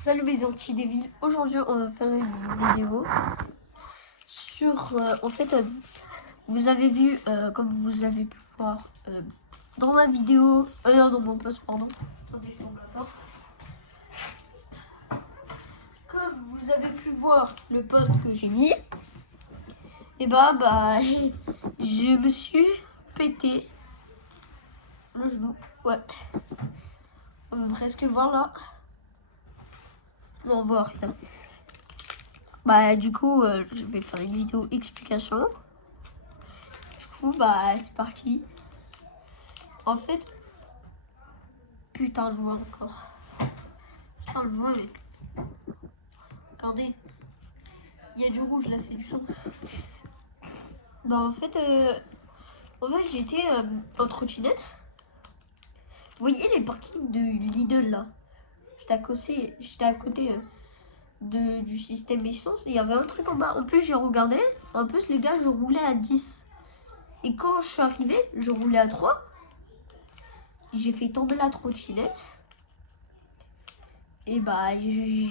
Salut mes gentils des villes, aujourd'hui on va faire une vidéo sur, vous avez vu, comme vous avez pu voir dans ma vidéo, non, dans mon post, pardon, attendez, je ouvre la porte. Comme vous avez pu voir le post que j'ai mis, et bah, je me suis pété le genou, ouais, on peut presque voir là, non on voit rien. Bah du coup je vais faire une vidéo explication. Du coup bah c'est parti. En fait, putain le voit encore. Putain le voit mais. Regardez. Il y a du rouge là, c'est du sang. Bah en fait j'étais en trottinette. Vous voyez les parkings de Lidl là. J'étais à côté du système essence. Il y avait un truc en bas. En plus j'ai regardé. En plus les gars je roulais à 10. Et quand je suis arrivée, je roulais à 3. J'ai fait tomber la trottinette. Et bah j'ai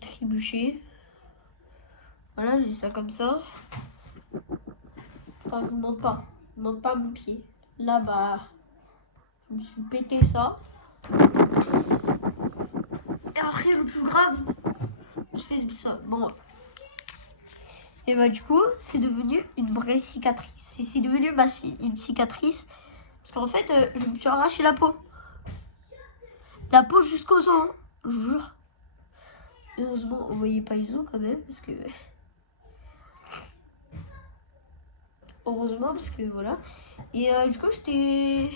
trébuché. Voilà, j'ai ça comme ça. Enfin, je ne monte pas. Je ne monte pas mon pied. Là, bah, je me suis pété ça. Et après, le plus grave, je fais ça. Bon. Et bah, du coup, c'est devenu une vraie cicatrice. Et c'est devenu une cicatrice. Parce qu'en fait, je me suis arraché la peau. La peau jusqu'aux os. Je jure. Heureusement, on voyait pas les os quand même. Parce que. Heureusement, parce que voilà. Et du coup, j'étais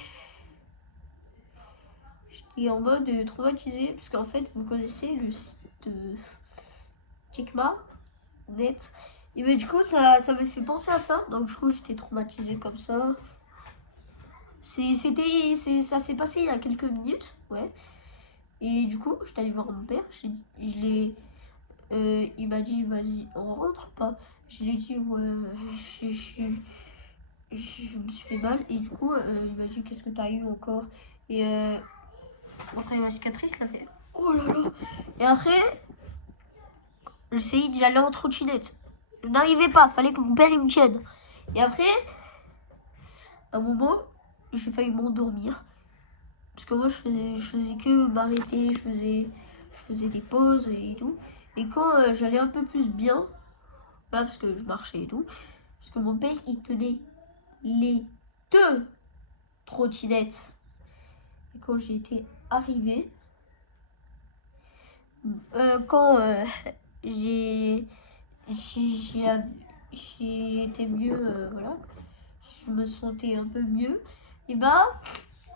en mode traumatisé. Parce qu'en fait, vous connaissez le site Kekma net. Et ben, du coup, ça m'a fait penser à ça. Donc, du coup, j'étais traumatisée comme ça. Ça s'est passé il y a quelques minutes. Ouais. Et du coup, j'étais allée voir mon père. Il m'a dit, on rentre pas. Je l'ai dit, ouais, je me suis fait mal. Et du coup, il m'a dit, qu'est-ce que t'as eu encore? Et montrer ma cicatrice, il a fait, oh là là. Et après, j'essayais d'y aller en trottinette. Je n'arrivais pas, fallait que mon père me tienne. Et après, à un moment, j'ai failli m'endormir. Parce que moi, je faisais que m'arrêter, je faisais des pauses et tout. Et quand j'allais un peu plus bien, voilà, parce que je marchais et tout, parce que mon père, il tenait les deux trottinettes. Et quand j'étais arrivée, quand j'ai été mieux, voilà, je me sentais un peu mieux, et bah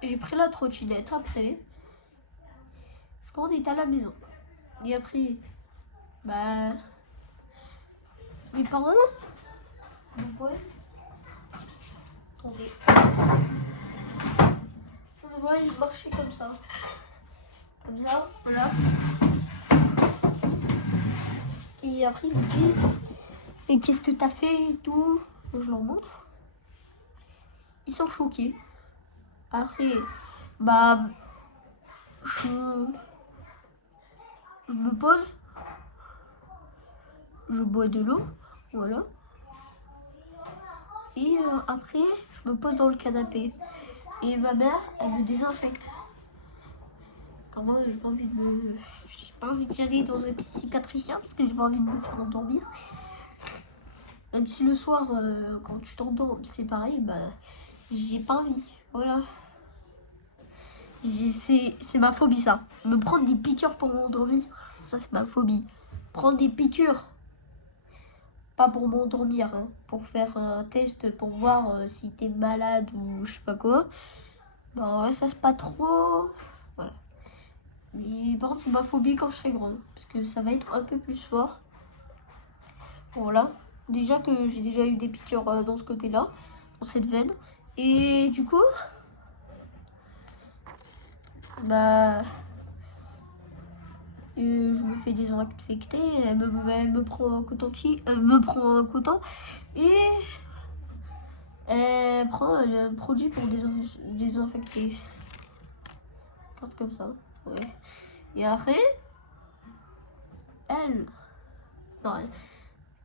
j'ai pris la trottinette après, je on était à la maison, et après bah mes parents, donc ouais, attendez, on voit ils marchaient comme ça, voilà, et après ils me disent et qu'est-ce que t'as fait et tout, je leur montre, ils sont choqués. Après, bah, je me pose, je bois de l'eau, voilà. Et après, je me pose dans le canapé. Et ma mère, elle me désinfecte. Alors moi, j'ai pas envie d'y aller dans un psychiatricien parce que j'ai pas envie de me faire endormir. Même si le soir, quand tu t'endors, c'est pareil, bah, j'ai pas envie, voilà. C'est ma phobie ça. Me prendre des piqûres pour m'endormir, ça c'est ma phobie. Prendre des piqûres, pas pour m'endormir, hein, pour faire un test pour voir si t'es malade ou je sais pas quoi. Bah ouais, ça c'est pas trop. Voilà. Mais par contre c'est ma phobie quand je serai grande, parce que ça va être un peu plus fort. Voilà. Déjà que j'ai déjà eu des piqûres dans ce côté-là, dans cette veine. Et du coup, bah, je me fais désinfecter, elle me prend un coton-tige, me prend un coton et elle prend un produit pour désinfecter. Comme ça, ouais. Et après, elle. Non,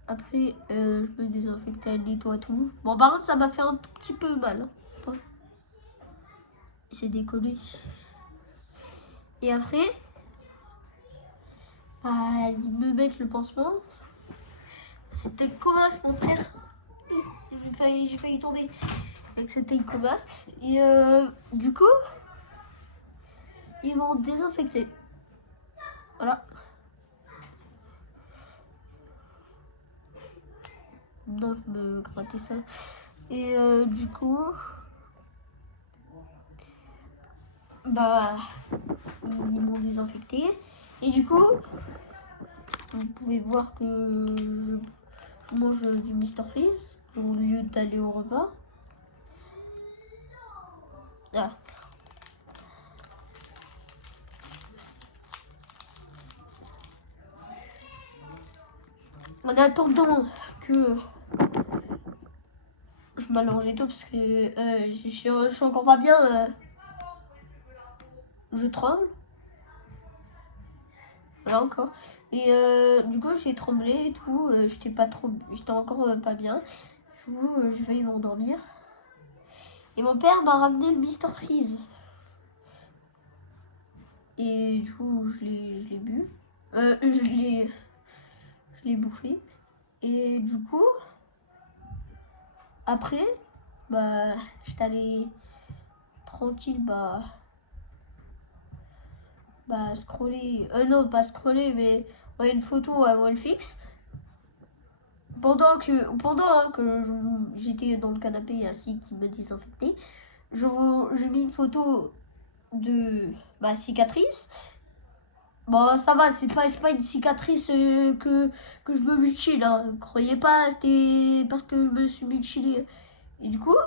après, je me désinfecte, elle nettoie tout. Bon, par contre, ça m'a fait un tout petit peu mal. Attends. C'est décollé. Et après, ils me mettent le pansement. C'était Comas, mon frère. J'ai failli tomber avec cette taille Comas. Et du coup, ils m'ont désinfecté. Voilà. Donc, je me grattais ça. Et du coup, bah, ils m'ont désinfecté. Et du coup, vous pouvez voir que je mange du Mr Freeze au lieu d'aller au repas. Ah. En attendant que je m'allonge et tout, parce que je suis encore pas bien, je tremble. Voilà encore. Et du coup j'ai tremblé et tout, j'étais encore pas bien. Du coup j'ai failli m'endormir. Et mon père m'a ramené le Mr Freeze. Et du coup je l'ai bu. Je l'ai bouffé. Et du coup, après, bah, j'étais allé tranquille, scroller. Non, pas scroller, mais ouais, une photo à Wallfix. Pendant que j'étais dans le canapé ainsi qui me désinfectait, j'ai mis une photo de ma cicatrice. Bon, ça va, c'est pas une cicatrice que je me mutile, hein. Croyez pas, c'était parce que je me suis mutilé. Et du coup,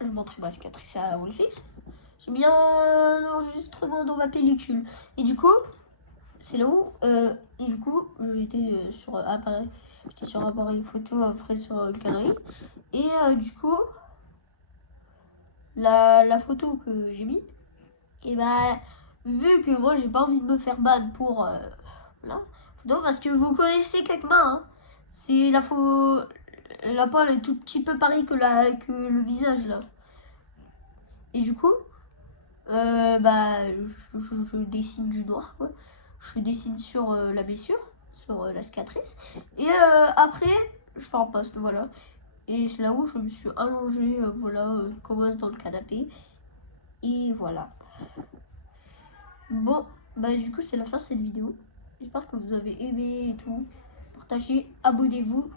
je montrais ma cicatrice à Wolfix. J'ai mis un enregistrement dans ma pellicule. Et du coup, c'est là où, et du coup, j'étais sur appareil. J'étais sur appareil photo, après sur galerie. Et du coup, la photo que j'ai mis, et bah, vu que moi j'ai pas envie de me faire ban pour là, photo, parce que vous connaissez Kakma, hein, c'est la peau est tout petit peu pareil que le visage là. Et du coup, bah, je dessine du noir, quoi. Je dessine sur la blessure, sur la cicatrice. Et après, je fais un post, voilà. Et c'est là où je me suis allongée, voilà, comme dans le canapé. Et voilà. Bon, bah du coup, c'est la fin de cette vidéo. J'espère que vous avez aimé et tout. Partagez, abonnez-vous.